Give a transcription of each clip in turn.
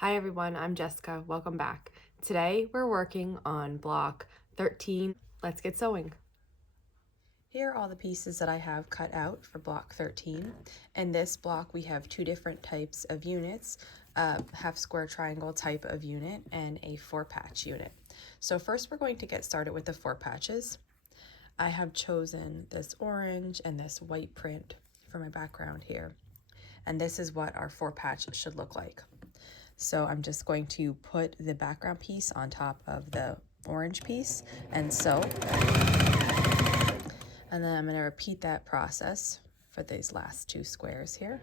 Hi everyone, I'm Jessica. Welcome back. Today we're working on block 13. Let's get sewing. Here are all the pieces that I have cut out for block 13. In this block we have two different types of units, a half square triangle type of unit and a 4-patch unit. So first we're going to get started with the 4 patches. I have chosen this orange and this white print for my background here. And this is what our 4-patch should look like. So I'm just going to put the background piece on top of the orange piece and sew. And then I'm going to repeat that process for these last 2 squares here.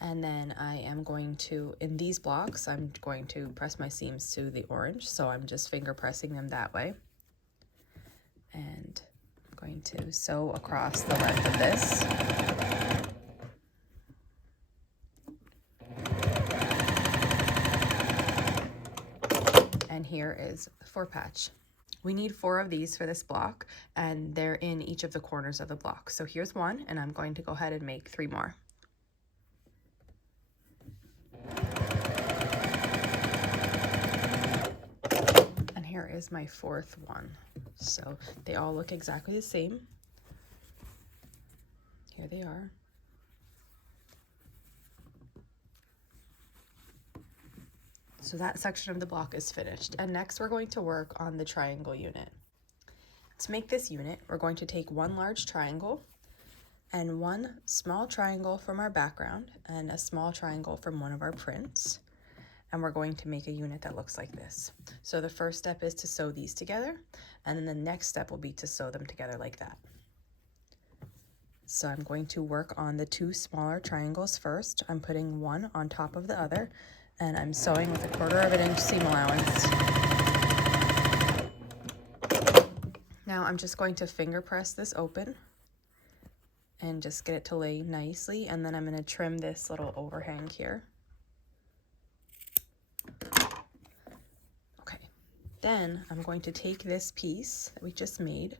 And then I am going to, in these blocks, I'm going to press my seams to the orange. So I'm just finger pressing them that way. And I'm going to sew across the length of this. And here is the 4-patch. We need 4 of these for this block, and they're in each of the corners of the block. So here's one, and I'm going to go ahead and make 3 more. And here is my 4th one. So they all look exactly the same. Here they are. So that section of the block is finished. And next we're going to work on the triangle unit. To make this unit, we're going to take 1 large triangle and 1 small triangle from our background and a small triangle from one of our prints. And we're going to make a unit that looks like this. So the first step is to sew these together, and then the next step will be to sew them together like that. So I'm going to work on the 2 smaller triangles first. I'm putting one on top of the other, and I'm sewing with a 1/4 inch seam allowance. Now I'm just going to finger press this open and just get it to lay nicely, and then I'm going to trim this little overhang here. Okay, then I'm going to take this piece that we just made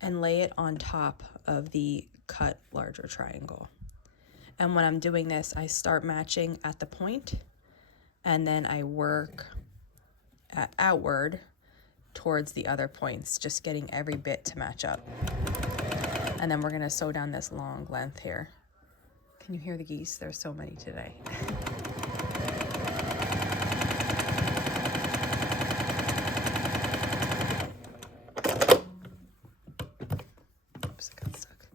and lay it on top of the cut larger triangle. And when I'm doing this, I start matching at the point, and then I work outward towards the other points, just getting every bit to match up. And then we're gonna sew down this long length here. Can you hear the geese? There's so many today. Oops, I got stuck.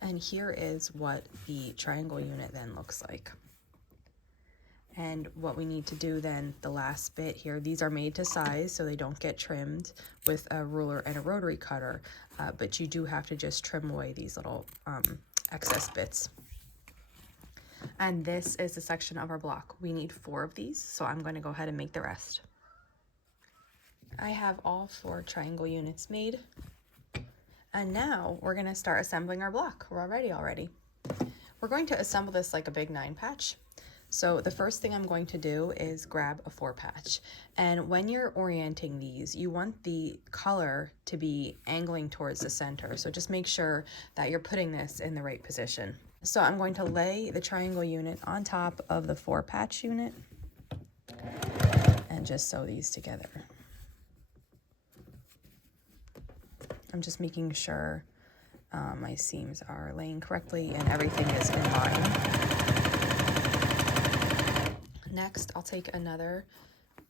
And here is what the triangle unit then looks like. And what we need to do then, the last bit here, these are made to size so they don't get trimmed with a ruler and a rotary cutter, but you do have to just trim away these little excess bits. And this is the section of our block. We need 4 of these, so I'm going to go ahead and make the rest. I have all 4 triangle units made. And now we're going to start assembling our block. We're all ready already. We're going to assemble this like a big 9-patch. So the first thing I'm going to do is grab a 4-patch. And when you're orienting these, you want the color to be angling towards the center. So just make sure that you're putting this in the right position. So I'm going to lay the triangle unit on top of the 4-patch unit and just sew these together. I'm just making sure my seams are laying correctly and everything is in line. Next, I'll take another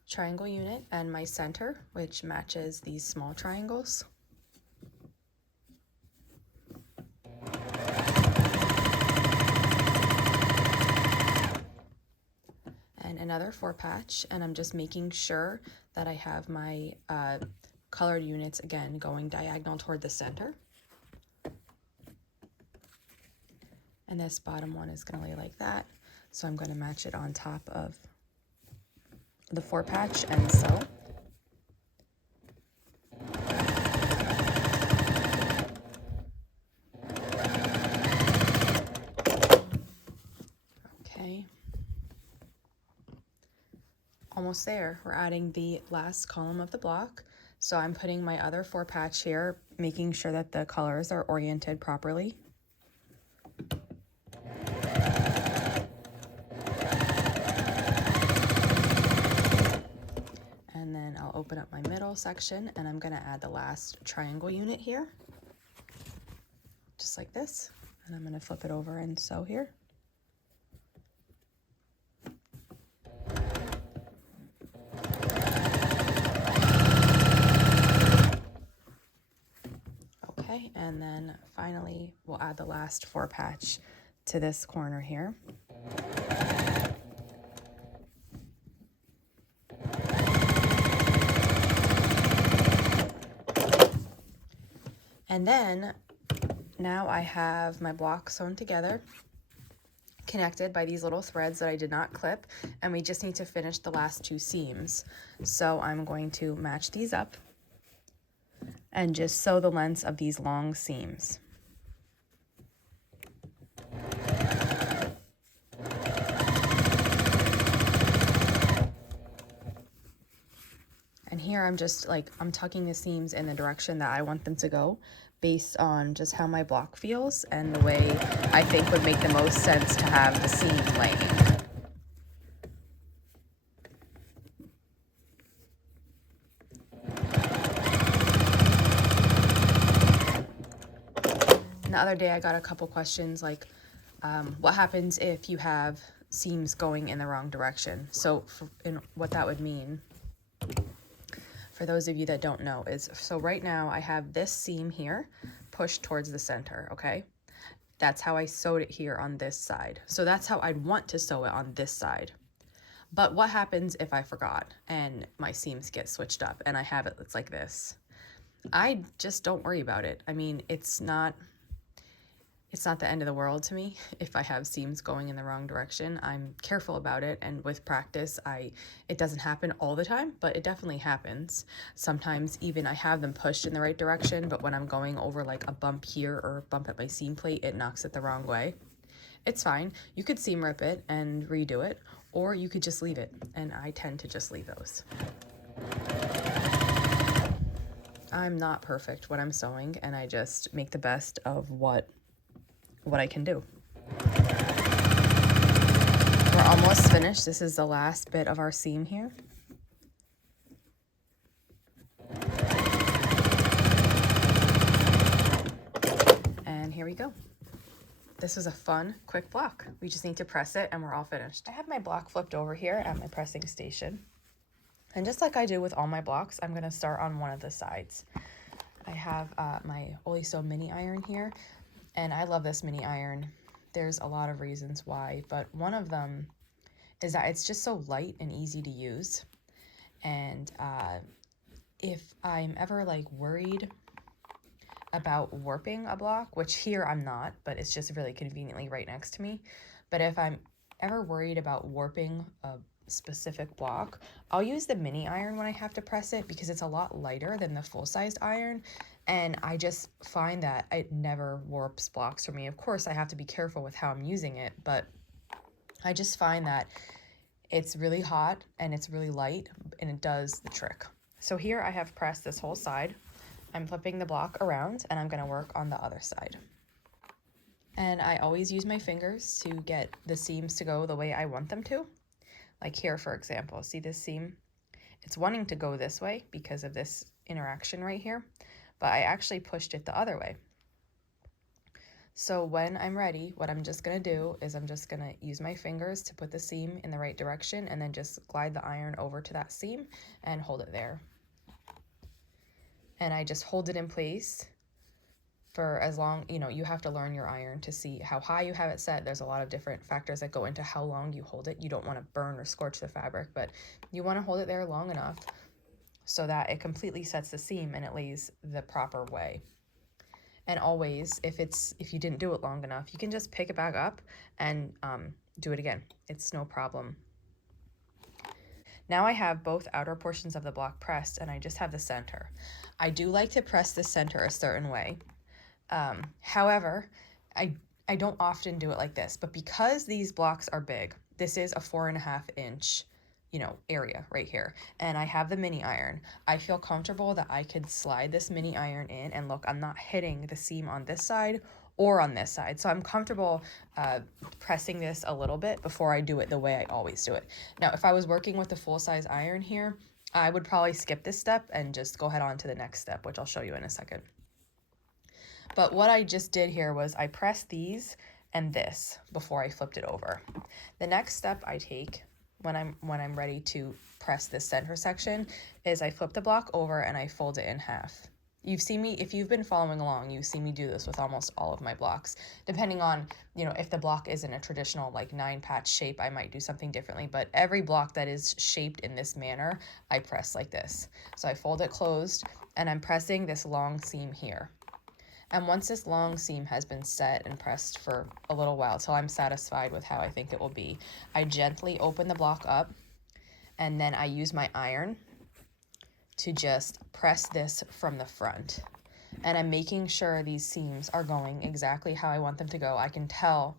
triangle unit and my center, which matches these small triangles. And another 4-patch, and I'm just making sure that I have my colored units again going diagonal toward the center. And this bottom one is going to lay like that. So I'm going to match it on top of the 4-patch and sew. Okay. Almost there. We're adding the last column of the block. So I'm putting my other 4-patch here, making sure that the colors are oriented properly. open up my middle section and I'm going to add the last triangle unit here, just like this. And I'm going to flip it over and sew here. Okay, and then finally we'll add the last 4 patch to this corner here. And then now I have my block sewn together, connected by these little threads that I did not clip, and we just need to finish the last 2 seams. So I'm going to match these up and just sew the lengths of these long seams. And here I'm just like, I'm tucking the seams in the direction that I want them to go based on just how my block feels and the way I think would make the most sense to have the seam laying. And the other day I got a couple questions like, what happens if you have seams going in the wrong direction? So what that would mean, for those of you that don't know, is so right now I have this seam here pushed towards the center, okay? That's how I sewed it here on this side. So that's how I'd want to sew it on this side. But what happens if I forgot and my seams get switched up and I have it's like this? I just don't worry about it. I mean, it's not the end of the world to me if I have seams going in the wrong direction. I'm careful about it, and with practice, it doesn't happen all the time, but it definitely happens. Sometimes even I have them pushed in the right direction, but when I'm going over like a bump here or a bump at my seam plate, it knocks it the wrong way. It's fine. You could seam rip it and redo it, or you could just leave it, and I tend to just leave those. I'm not perfect when I'm sewing, and I just make the best of what I can do. We're almost finished. This is the last bit of our seam here. And here we go. This was a fun, quick block. We just need to press it and we're all finished. I have my block flipped over here at my pressing station. And just like I do with all my blocks, I'm gonna start on one of the sides. I have my Oliso mini iron here. And I love this mini iron. There's a lot of reasons why, but one of them is that it's just so light and easy to use. And if I'm ever like worried about warping a block, which here I'm not, but it's just really conveniently right next to me. But if I'm ever worried about warping a specific block, I'll use the mini iron when I have to press it because it's a lot lighter than the full-sized iron. And I just find that it never warps blocks for me. Of course, I have to be careful with how I'm using it, but I just find that it's really hot and it's really light and it does the trick. So here I have pressed this whole side. I'm flipping the block around and I'm gonna work on the other side. And I always use my fingers to get the seams to go the way I want them to. Like here, for example, see this seam? It's wanting to go this way because of this interaction right here, but I actually pushed it the other way. So when I'm ready, what I'm just gonna do is I'm just gonna use my fingers to put the seam in the right direction and then just glide the iron over to that seam and hold it there. And I just hold it in place for as long, you have to learn your iron to see how high you have it set. There's a lot of different factors that go into how long you hold it. You don't want to burn or scorch the fabric, but you want to hold it there long enough so that it completely sets the seam and it lays the proper way. And always, if you didn't do it long enough, you can just pick it back up and do it again. It's no problem. Now I have both outer portions of the block pressed and I just have the center. I do like to press the center a certain way. However, I don't often do it like this, but because these blocks are big, this is a 4.5 inch, area right here. And I have the mini iron. I feel comfortable that I could slide this mini iron in and look, I'm not hitting the seam on this side or on this side. So I'm comfortable pressing this a little bit before I do it the way I always do it. Now, if I was working with the full size iron here, I would probably skip this step and just go head on to the next step, which I'll show you in a second. But what I just did here was I pressed these and this before I flipped it over. The next step I take when I'm ready to press this center section is I flip the block over and I fold it in half. You've seen me, if you've been following along, you've seen me do this with almost all of my blocks. Depending on, you know, if the block isn't a traditional like 9-patch shape, I might do something differently, but every block that is shaped in this manner, I press like this. So I fold it closed and I'm pressing this long seam here. And once this long seam has been set and pressed for a little while till I'm satisfied with how I think it will be, I gently open the block up and then I use my iron to just press this from the front. And I'm making sure these seams are going exactly how I want them to go. I can tell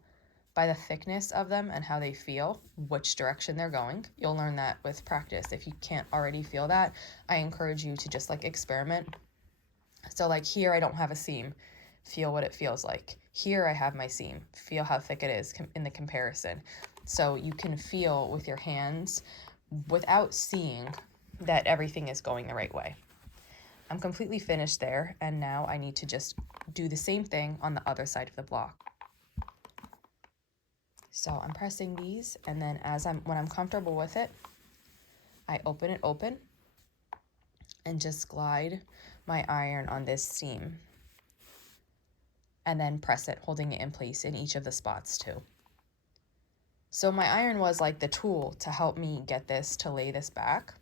by the thickness of them and how they feel which direction they're going. You'll learn that with practice. If you can't already feel that, I encourage you to just like experiment. So like here I don't have a seam, feel what it feels like. Here I have my seam, feel how thick it is in the comparison. So you can feel with your hands without seeing that everything is going the right way. I'm completely finished there, and now I need to just do the same thing on the other side of the block. So I'm pressing these, and then when I'm comfortable with it, I open it open and just glide my iron on this seam and then press it, holding it in place in each of the spots too. So my iron was like the tool to help me get this to lay this back.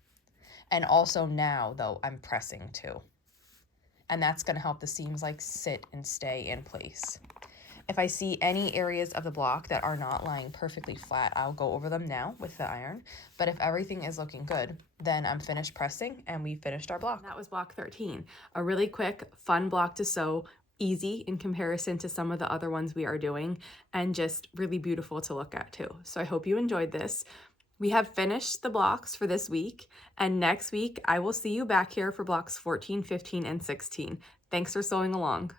And also now though, I'm pressing too. And that's gonna help the seams like sit and stay in place. If I see any areas of the block that are not lying perfectly flat, I'll go over them now with the iron. But if everything is looking good, then I'm finished pressing and we finished our block. That was block 13, a really quick, fun block to sew, easy in comparison to some of the other ones we are doing, and just really beautiful to look at too. So I hope you enjoyed this. We have finished the blocks for this week, and next week I will see you back here for blocks 14, 15, and 16. Thanks for sewing along.